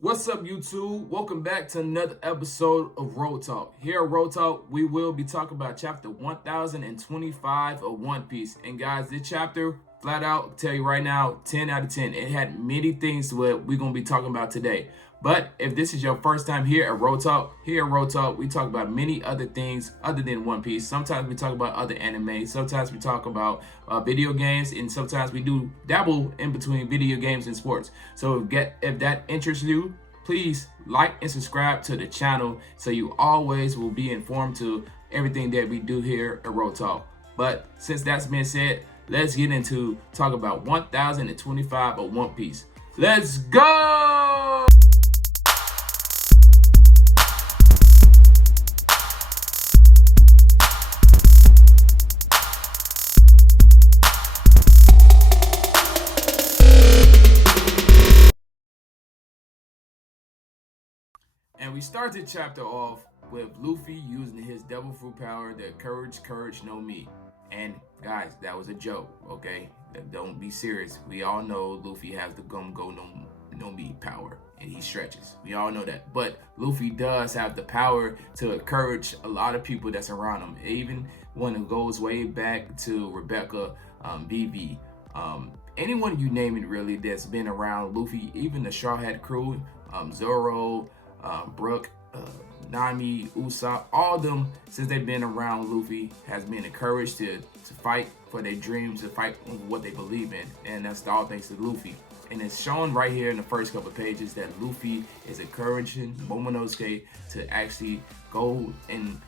What's up, YouTube? Welcome back to another episode of Road Talk. Here at Road Talk, we will be talking about chapter 1025 of One Piece. And guys, this chapter, flat out, I'll tell you right now, 10 out of 10. It had many things to it we're going to be talking about today. But if this is your first time here at Road Talk, we talk about many other things other than One Piece. Sometimes we talk about other anime. Sometimes we talk about video games, and sometimes we do dabble in between video games and sports. So if that interests you, please like and subscribe to the channel so you always will be informed to everything that we do here at Road Talk. But since that's been said, let's get into talk about 1025 of One Piece. Let's go! And we start the chapter off with Luffy using his devil fruit power, the courage no me. And guys, that was a joke, okay? Don't be serious. We all know Luffy has the go no me power, and he stretches. We all know that. But Luffy does have the power to encourage a lot of people that's around him. Even when it goes way back to Rebecca, BB, anyone you name it really that's been around Luffy, even the Straw Hat crew, Zoro, Brook, Nami, Usopp, all of them, since they've been around Luffy, has been encouraged to fight for their dreams, to fight for what they believe in, and that's all thanks to Luffy. And it's shown right here in the first couple of pages that Luffy is encouraging Momonosuke to actually go and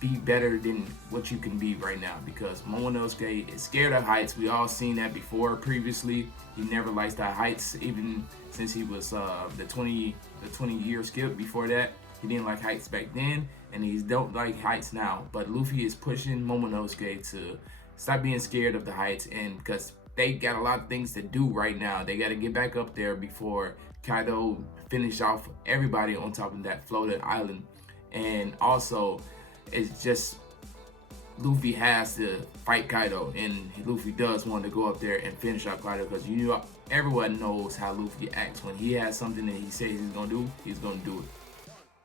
be better than what you can be right now, because Momonosuke is scared of heights. We all seen that before previously. He never likes the heights, even since he was the 20-year skip before that. He didn't like heights back then, and he don't like heights now. But Luffy is pushing Momonosuke to stop being scared of the heights, and because they got a lot of things to do right now. They got to get back up there before Kaido finish off everybody on top of that floating island. And also, it's just Luffy has to fight Kaido, and Luffy does want to go up there and finish up Kaido, because everyone knows how Luffy acts. When he has something that he says he's gonna do, he's gonna do it.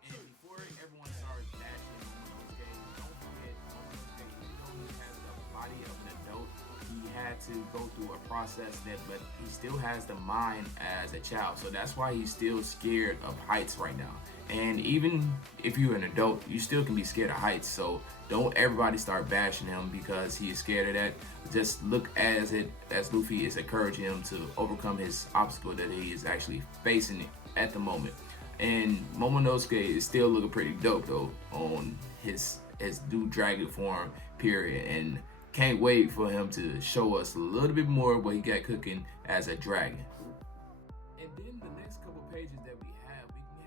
And before everyone starts bashing Momonosuke, don't forget Momonosuke, even though he has the body of an adult, he had to go through a process but he still has the mind as a child. So that's why he's still scared of heights right now. And even if you're an adult, you still can be scared of heights. So don't everybody start bashing him because he is scared of that. Just look as Luffy is encouraging him to overcome his obstacle that he is actually facing at the moment. And Momonosuke is still looking pretty dope though on his new dragon form period, and can't wait for him to show us a little bit more what he got cooking as a dragon. And then the next couple pages that we can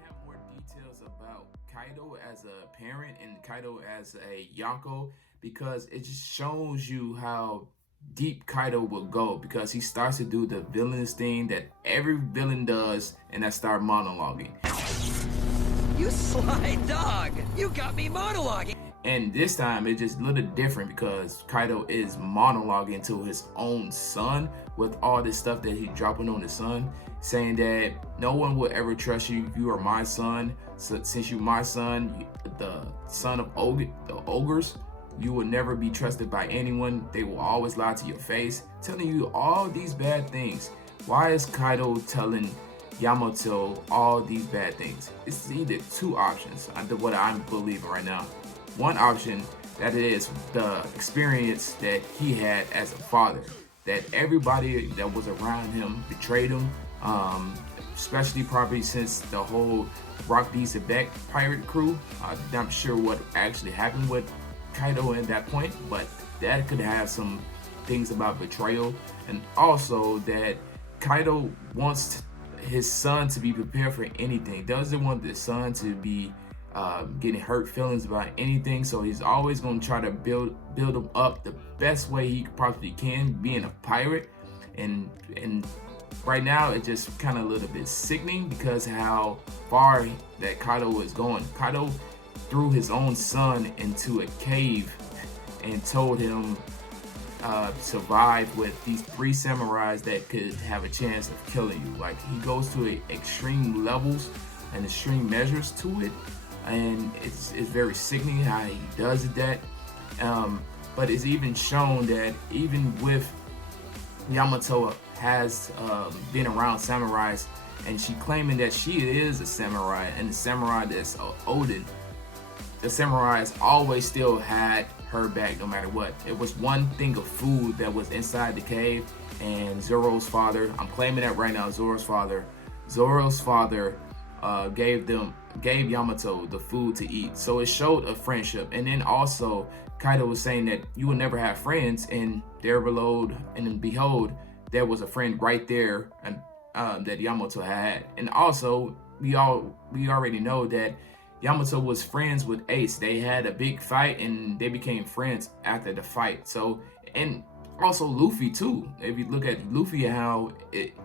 have more details about Kaido as a parent and Kaido as a Yonko, because it just shows you how deep Kaido will go, because he starts to do the villainous thing that every villain does, and that start monologuing. You sly dog! You got me monologuing! And this time it's just a little different, because Kaido is monologuing to his own son with all this stuff that he's dropping on his son, saying that no one will ever trust you. You are my son. So since you're my son, the son of the ogres, you will never be trusted by anyone. They will always lie to your face, telling you all these bad things. Why is Kaido telling Yamato all these bad things? It's either two options, what I'm believing right now. One option, that is the experience that he had as a father, that everybody that was around him betrayed him, especially probably since the whole Rock These Back pirate crew. I'm not sure what actually happened with Kaido at that point, but that could have some things about betrayal. And also that Kaido wants his son to be prepared for anything, doesn't want the son to be getting hurt feelings about anything. So he's always going to try to build him up the best way he possibly can, being a pirate. And right now it's just kind of a little bit sickening because how far that Kaido is going. Kaido threw his own son into a cave and told him survive with these 3 samurais that could have a chance of killing you. Like, he goes to extreme levels and extreme measures to it, and it's very sickening how he does that. But it's even shown that even with Yamato has been around samurais, and she claiming that she is a samurai, and the samurai that's Odin, the samurais always still had her back no matter what. It was one thing of food that was inside the cave, and Zoro's father, I'm claiming that right now, Zoro's father gave Yamato the food to eat. So it showed a friendship. And then also Kaido was saying that you will never have friends, and there below and behold, there was a friend right there, and that Yamato had. And also we already know that Yamato was friends with Ace. They had a big fight and they became friends after the fight. So, and also Luffy too. If you look at Luffy, how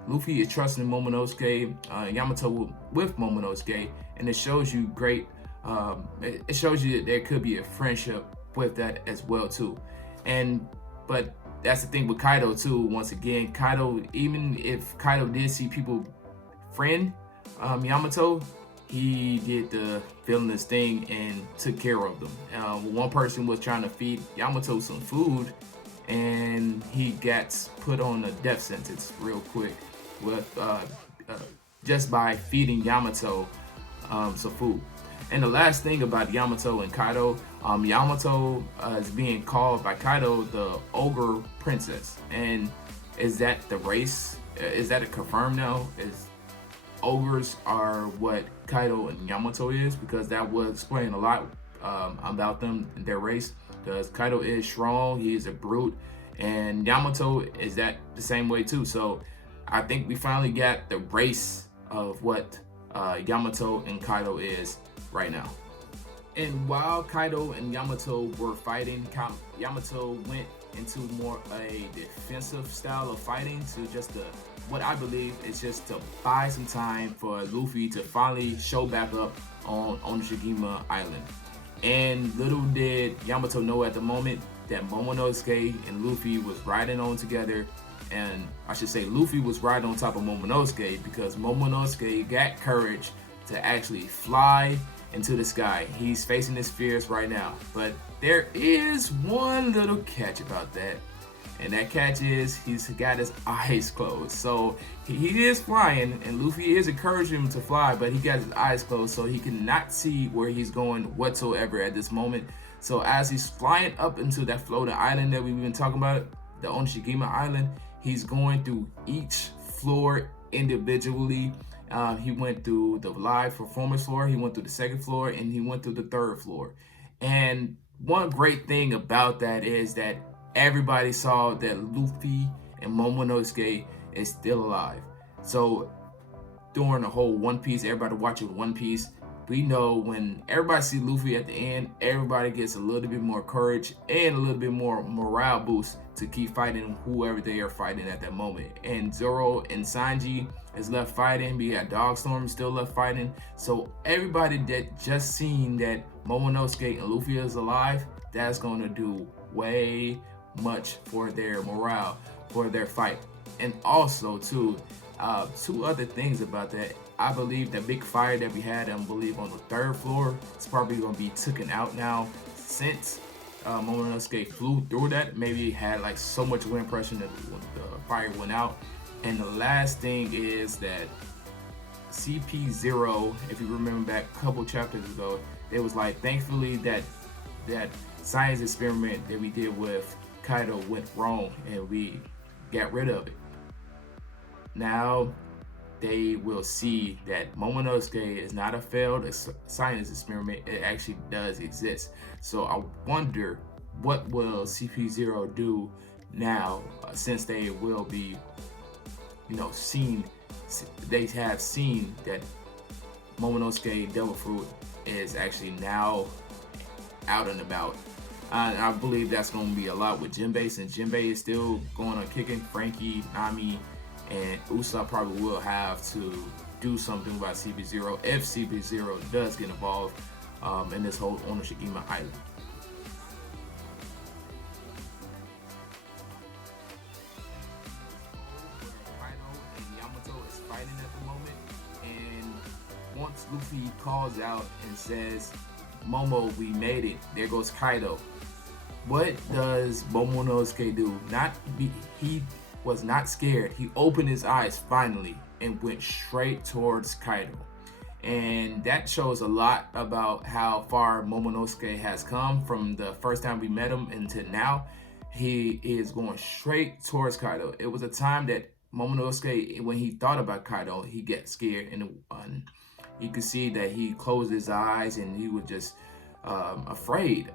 Luffy is trusting Momonosuke, Yamato with Momonosuke, and it shows you great. It shows you that there could be a friendship with that as well too. But that's the thing with Kaido too. Once again, Kaido, even if Kaido did see people friend Yamato, he did the villainous thing and took care of them. One person was trying to feed Yamato some food, and he gets put on a death sentence real quick with just by feeding Yamato some food. And the last thing about Yamato and Kaido, Yamato is being called by Kaido the Ogre Princess. And is that the race? Is that a confirmed now? Is ogres are what Kaido and Yamato is? Because that will explain a lot about them and their race. Because Kaido is strong, he is a brute, and Yamato is that the same way too. So I think we finally got the race of what Yamato and Kaido is right now. And while Kaido and Yamato were fighting, Yamato went into more a defensive style of fighting, to just what I believe is just to buy some time for Luffy to finally show back up on Onishigima Island. And little did Yamato know at the moment that Momonosuke and Luffy was riding on together, and I should say Luffy was riding on top of Momonosuke, because Momonosuke got courage to actually fly into the sky. He's facing his fears right now, but there is one little catch about that, and that catch is he's got his eyes closed. So he is flying, and Luffy is encouraging him to fly, but he got his eyes closed, so he cannot see where he's going whatsoever at this moment. So as he's flying up into that floating island that we've been talking about, the Onishigima Island, he's going through each floor individually. He went through the live performance floor, he went through the second floor, and he went through the third floor. And one great thing about that is that everybody saw that Luffy and Momonosuke is still alive. So during the whole One Piece, everybody watching One Piece, we know when everybody see Luffy at the end, everybody gets a little bit more courage and a little bit more morale boost to keep fighting whoever they are fighting at that moment. And Zoro and Sanji is left fighting. We got Dogstorm still left fighting. So everybody that just seen that Momonosuke and Luffy is alive, that's going to do way much for their morale, for their fight. And also too, two other things about that. I believe that big fire that we had, I believe on the third floor, it's probably going to be taken out now, since Momonosuke flew through that. Maybe it had like so much wind pressure that the fire went out. And the last thing is that CP0, if you remember back a couple chapters ago, it was like, thankfully that science experiment that we did with Kaido went wrong and we got rid of it. Now they will see that Momonosuke is not a failed science experiment. It actually does exist. So I wonder what will CP0 do now, since they will be, they have seen that Momonosuke Devil Fruit is actually now out and about. I believe that's going to be a lot with Jinbei, since Jinbei is still going on kicking. Frankie, Nami, and Usopp probably will have to do something about CP0 if CP0 does get involved in this whole Onishigima Island. once Luffy calls out and says, "Momo, we made it. There goes Kaido." What does Momonosuke do? He was not scared. He opened his eyes finally and went straight towards Kaido. And that shows a lot about how far Momonosuke has come from the first time we met him until now. He is going straight towards Kaido. It was a time that Momonosuke, when he thought about Kaido, he gets scared, and you could see that he closed his eyes and he was just afraid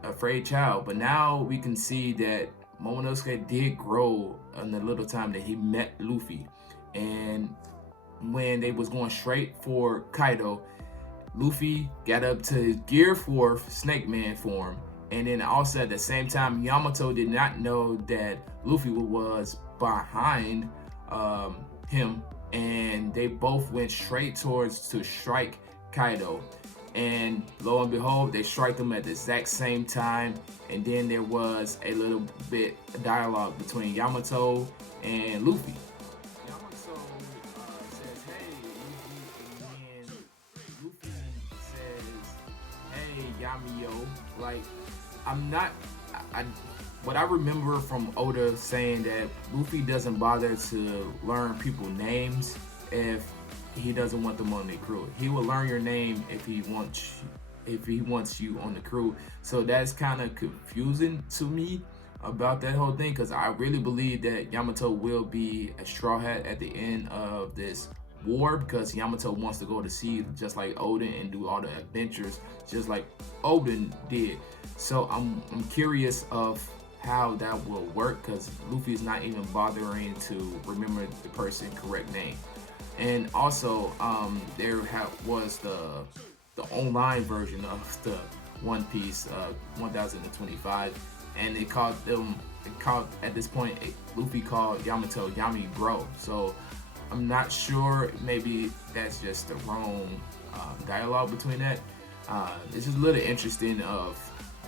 child. But now we can see that Momonosuke did grow in the little time that he met Luffy. And when they was going straight for Kaido, Luffy got up to his Gear 4 Snake Man form. And then also at the same time, Yamato did not know that Luffy was behind him. And they both went straight towards to strike Kaido. And lo and behold, they strike them at the exact same time. And then there was a little bit of dialogue between Yamato and Luffy. Yamato says, "Hey, Luffy," and Luffy says, "Hey, Yamio." Like, what I remember from Oda saying that Luffy doesn't bother to learn people's names if he doesn't want them on the crew. He will learn your name if he wants you on the crew. So that's kind of confusing to me about that whole thing, because I really believe that Yamato will be a Straw Hat at the end of this war, because Yamato wants to go to sea just like Odin and do all the adventures just like Odin did. So I'm curious of how that will work, because Luffy is not even bothering to remember the person's correct name. And also, there was the online version of the One Piece 1025, and at this point, Luffy called Yamato Yami Bro. So I'm not sure, maybe that's just the wrong dialogue between that. It's just a little interesting of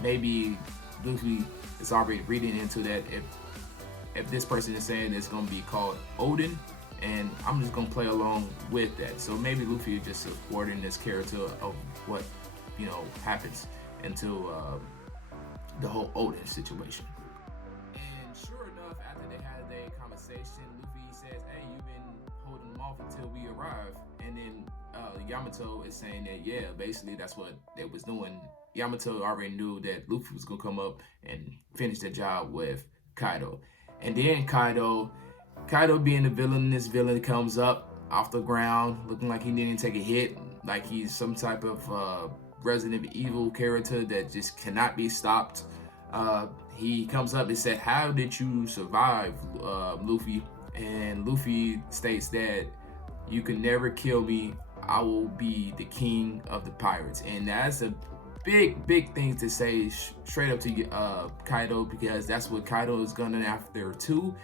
maybe Luffy is already reading into that if this person is saying it's going to be called Odin, and I'm just going to play along with that. So maybe Luffy is just supporting this character of what, happens into the whole Odin situation. And sure enough, after they had their conversation, Luffy says, "Hey, you've been holding them off until we arrive." And then Yamato is saying that, yeah, basically that's what they was doing. Yamato already knew that Luffy was going to come up and finish the job with Kaido. And then Kaido being the villain, this villain comes up off the ground looking like he didn't take a hit, like he's some type of Resident Evil character that just cannot be stopped. He comes up and said, "How did you survive, Luffy?" And Luffy states that, "You can never kill me. I will be the king of the pirates." And that's a big thing to say straight up to Kaido, because that's what Kaido is gunning after too.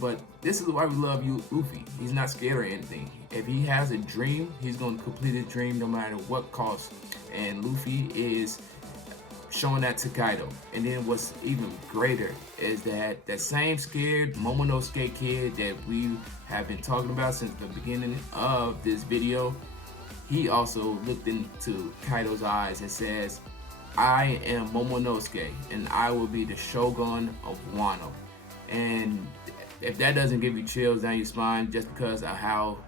But this is why we love Luffy. He's not scared of anything. If he has a dream, he's going to complete his dream no matter what cost. And Luffy is showing that to Kaido. And then what's even greater is that same scared Momonosuke kid that we have been talking about since the beginning of this video, he also looked into Kaido's eyes and says, "I am Momonosuke, and I will be the Shogun of Wano." And if that doesn't give you chills down your spine just because of how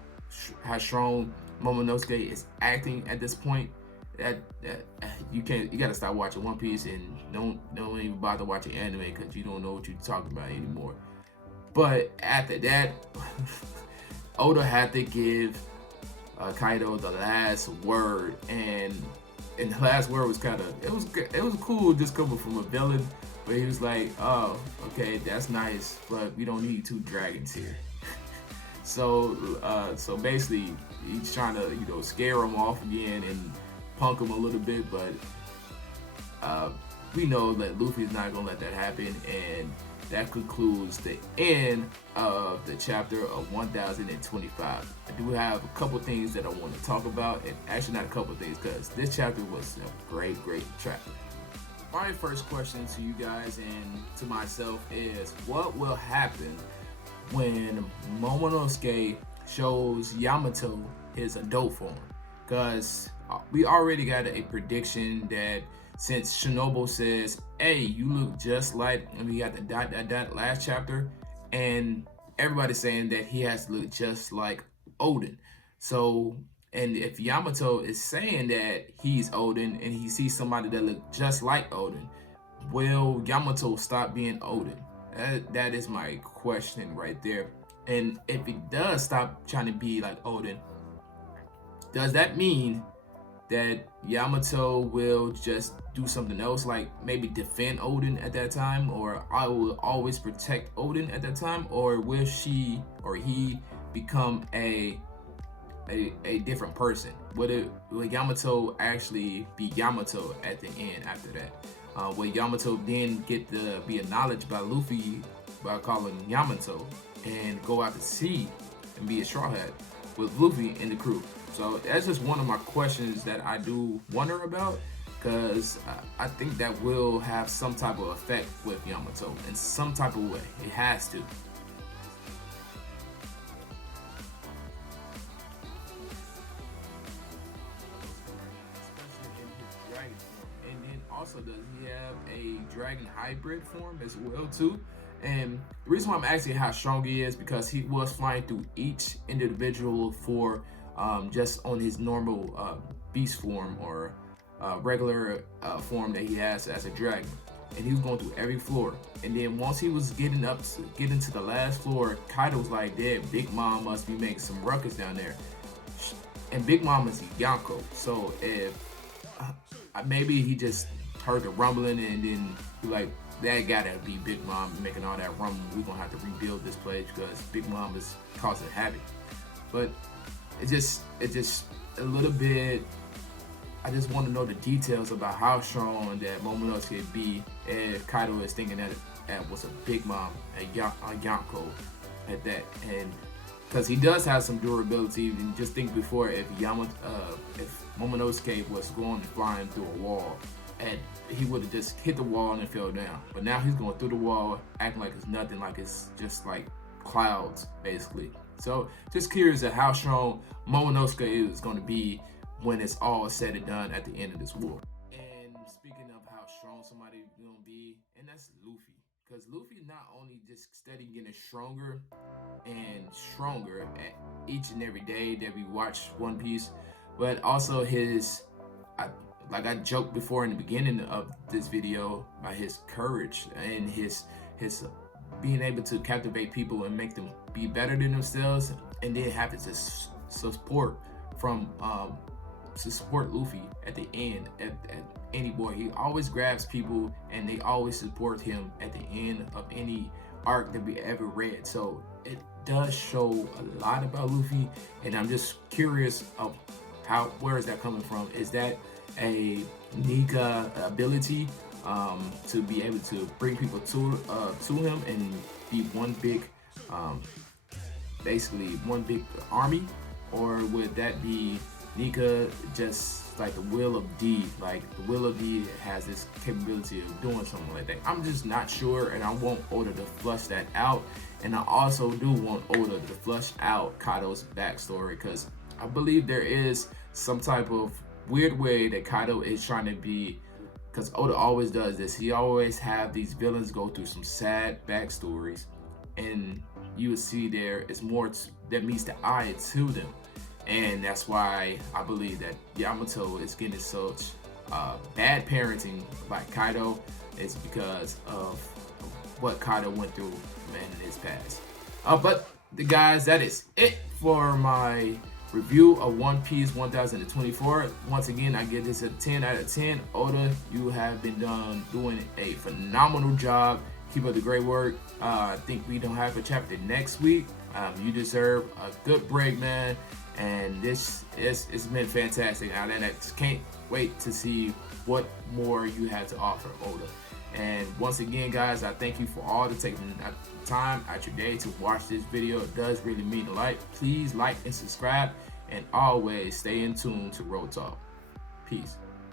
strong Momonosuke is acting at this point, that you gotta stop watching One Piece and don't even bother watching anime, because you don't know what you're talking about anymore. But after that, Oda had to give Kaido the last word, and the last word was it was cool just coming from a villain, but he was like, "Oh, okay, that's nice, but we don't need two dragons here." So basically he's trying to scare him off again and punk him a little bit, but we know that Luffy's not gonna let that happen. And that concludes the end of the chapter of 1025. I do have a couple things that I want to talk about, and actually not a couple things, because this chapter was a great chapter. My first question to you guys and to myself is, what will happen when Momonosuke shows Yamato his adult form? because we already got a prediction that since Shinobu says, hey, you look just like, and we got the dot last chapter, and everybody's saying that he has to look just like Odin. So, and if Yamato is saying that he's Odin and he sees somebody that look just like Odin, will Yamato stop being Odin? That is my question right there. And if he does stop trying to be like Odin, does that mean that Yamato will just do something else, like maybe defend Odin at that time, or I will always protect Odin at that time, or will she or he become a different person? Will Yamato actually be Yamato at the end after that? Will Yamato then get to be acknowledged by Luffy by calling Yamato and go out to sea and be a Straw Hat with Luffy in the crew? So that's just one of my questions that I do wonder about, because I think that will have some type of effect with Yamato in some type of way. It has to. And then also, does he have a dragon hybrid form as well too? And the reason why I'm asking how strong he is, because he was flying through each individual for just on his normal beast form or regular form that he has as a dragon, and he was going through every floor. And then once he was getting to the last floor, Kaido was like, "Damn, Big Mom must be making some ruckus down there." And Big Mom is Yonko, so if maybe he just heard the rumbling and then he like, that gotta be Big Mom making all that rumbling. We're gonna have to rebuild this place because Big Mom is causing havoc. But it's just a little bit. I just want to know the details about how strong that Momonosuke be if Kaido is thinking that was a Big Mom, a Yonko at that, and because he does have some durability. And just think before, if Momonosuke was going and flying through a wall, and he would have just hit the wall and fell down. But now he's going through the wall, acting like it's nothing, like it's just like clouds, basically. So just curious at how strong Momonosuke is going to be when it's all said and done at the end of this war. And speaking of how strong somebody going to be, and that's Luffy. Because Luffy not only just steady getting stronger and stronger at each and every day that we watch One Piece, but also like I joked before in the beginning of this video, by his courage and his being able to captivate people and make them be better than themselves, and then have to support Luffy at the end at any war. He always grabs people and they always support him at the end of any arc that we ever read. So it does show a lot about Luffy, and I'm just curious of where is that coming from? Is that a Nika ability to be able to bring people to him and be one big basically one big army, or would that be Nika just like the will of D? Like the will of D has this capability of doing something like that. I'm just not sure, and I want Oda to flush that out. And I also do want Oda to flush out Kaido's backstory, because I believe there is some type of weird way that Kaido is trying to be, because Oda always does this. He always have these villains go through some sad backstories, and you will see there is more that meets the eye to them. And that's why I believe that Yamato is getting such bad parenting by Kaido. It's because of what Kaido went through in his past. But the guys, that is it for my review of One Piece 1024. Once again, I give this a 10 out of 10. Oda, you have been doing a phenomenal job. Keep up the great work. I think we don't have a chapter next week. You deserve a good break, man. And it's been fantastic. And I just can't wait to see what more you have to offer, Oda. And once again, guys, I thank you for all the taking time out your day to watch this video. It does really mean a lot. Please like and subscribe, and always stay in tune to Road Talk. Peace.